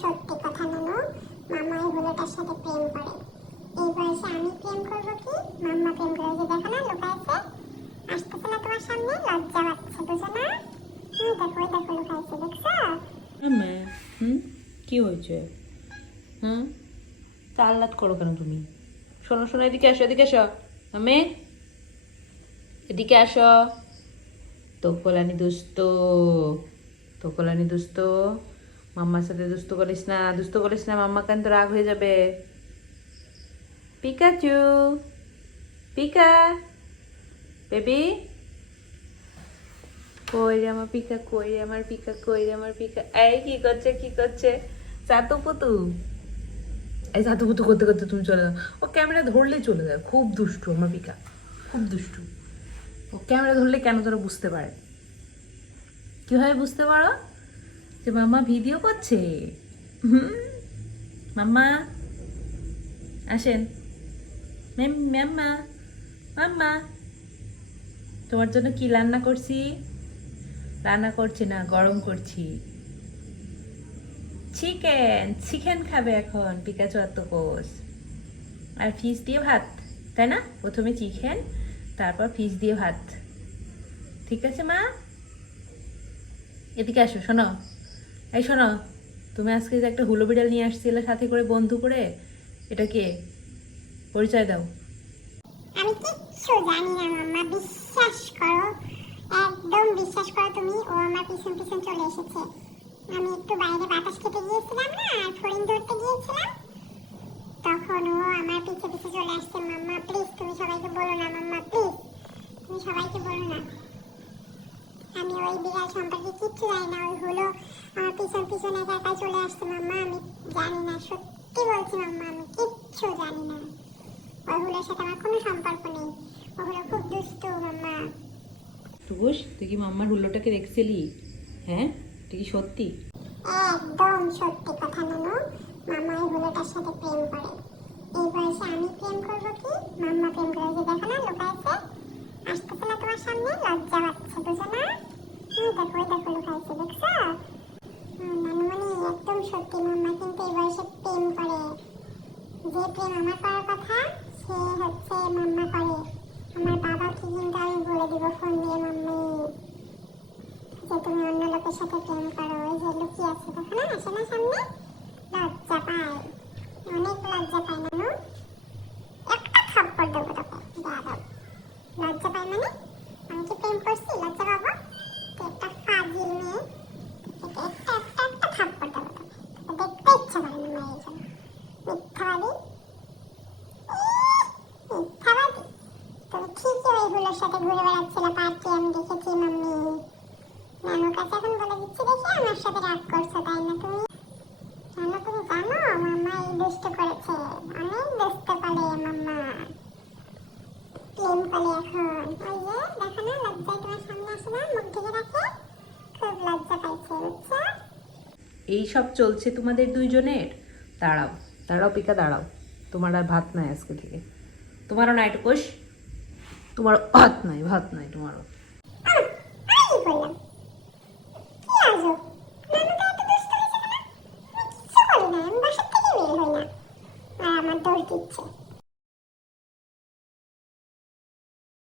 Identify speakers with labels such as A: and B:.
A: সত্যি কথা নানু, মামা এই হলোটার সাথে প্রেম করে। এই বয়সে আমি প্রেম করব কি? মাম্মা প্রেম করে যে দেখো না, লুকাইছে। আসতেছে না তোমার সামনে? লজ্জা পাচ্ছে বুঝো না ওই দেখো ওই দেখো, লুকাইছে, দেখছ?
B: হুম? কি হয়েছে? হুম? তা আহ্লাদ করো কেন তুমি? শোনো শোনো, এদিকে আসো এদিকে আসো আমি এদিকে আসো তোকলানি দুস্ত তোকলানি দুস্ত। মাম্মার সাথে দুস্ত করিস না দুস্ত করিস না, মাম্মা কেন তো রাগ হয়ে যাবে। Pikachu, Pika, baby. কই রে আমার পিকা, কই রে আমার পিকা, কই রে আমার পিকা? এই, কি করছে কি করছে? চাতু পুতু এই চাতু পুতু করতে করতে তুমি চলে যাও। ও ক্যামেরা ধরলেই চলে যায়, খুব দুষ্টু আমার পিকা, খুব দুষ্টু। ও ক্যামেরা ধরলে কেন তোরা বুঝতে পারে? কীভাবে বুঝতে পারো? যে মাম্মা ভিডিও করছে। মাম্মা, আসেন। ম্যাম, ম্যাম্মা, মাম্মা, তোমার জন্য কি রান্না করছি? রান্না করছি না, গরম করছি। চিকেন চিকেন খাবে এখন পিকাচু আত্মকোষ আর ফিশ দিয়ে ভাত, তাই না? প্রথমে চিকেন, তারপর ফিশ দিয়ে ভাত। ঠিক আছে, মা? এদিকে আসো, শোনো। এই শোনো, তুমি আজকে যে একটা হুলো বিড়াল নিয়ে আসছিলে সাথে করে বন্ধু করে, এটা কে? পরিচয় দাও।
A: আমি কিচ্ছু জানি না, মাম্মা, বিশ্বাস করো, একদম বিশ্বাস করো তুমি, ও আমার পিছন পিছন চলে এসেছে। আমি একটু বাইরে বাতাস খেতে গিয়েছিলাম না, আর ফড়িং ধরতে গিয়েছিলাম, তখন ও আমার পিছে পিছে চলে আসছে। মাম্মা প্লিজ তুমি সবাইকে বলো না, মাম্মা প্লিজ তুমি সবাইকে বলো না। আমি ওই বিড়াল সম্পর্কে কিচ্ছু জানি না ওই হলো আমার পিছন পিছন একা একা চলে আসছে মাম্মা আমি জানি না সত্যি বলছি মাম্মা আমি কিচ্ছু জানি না। ওগুলোর সাথে আমার কোনো সম্পর্ক নেই ওগুলো খুব দুষ্টু মাম্মা।
B: টুকুস তুই কি মাম্মার হুল্লোটাকে দেখছিলি? হ্যাঁ? তুই কি সত্যি?
A: একদম সত্যি কথা নানু মামা এই হলোটার সাথে প্রেম করে। এই বয়সে আমি প্রেম করব কি? মাম্মা প্রেম করে যে দেখো না লুকাইছে। আসতেছে না তোমার সামনে লজ্জা যে প্রেম আমার করার কথা, সে হচ্ছে মাম্মা করে। আমার বাবাকে কিন্তু আমি বলে দিব ফোন দিয়ে, মাম্মি, যে তুমি অন্য লোকের সাথে প্রেম করো, ওই যে লুকিয়ে আছে দেখো না আসে না সামনে? লজ্জা পায়। অনেক লজ্জা পায় নানু একটা থাপ্পড় দেবো তোকে লজ্জা পায় মানে? আমি কি প্রেম করছি? লজ্জা পাবো তুই একটা ফাজিল মেয়ে তোকে একটা একটা একটা থাপ্পড় দেবো তোকে তোকে দেখতে ইচ্ছা করে না মেয়ের জন্য মিথ্যাবাদী ইহ, মিথ্যাবাদী তুমি ঠিকই ওইগুলোর সাথে ঘুরে বেড়াচ্ছিল পার্কে আমি দেখেছি মাম্মি। নানুর কাছে এখন বলে দিচ্ছি দেখি আমার সাথে রাগ করছ, তাই না তুমি? নানু তুমি জানো, মাম্মা এই দুষ্ট করেছে। অনেক দুষ্ট করে মাম্মা। প্রেম করে এখন। ওই যে, দেখো না, লজ্জায় তোমার সামনে আসে না মুখ ঢেকে রাখে খুব লজ্জা পাইছে, বুঝছ?
B: এই সব চলছে তোমাদের দুইজনের? দাঁড়াও দাঁড়াও, পিকা, দাঁড়াও। তোমার আর ভাত নাই আজকে থেকে। তোমারও নাই টুকুস তোমার ভাত নাই ভাত নাই তোমারও।
A: আমি করলাম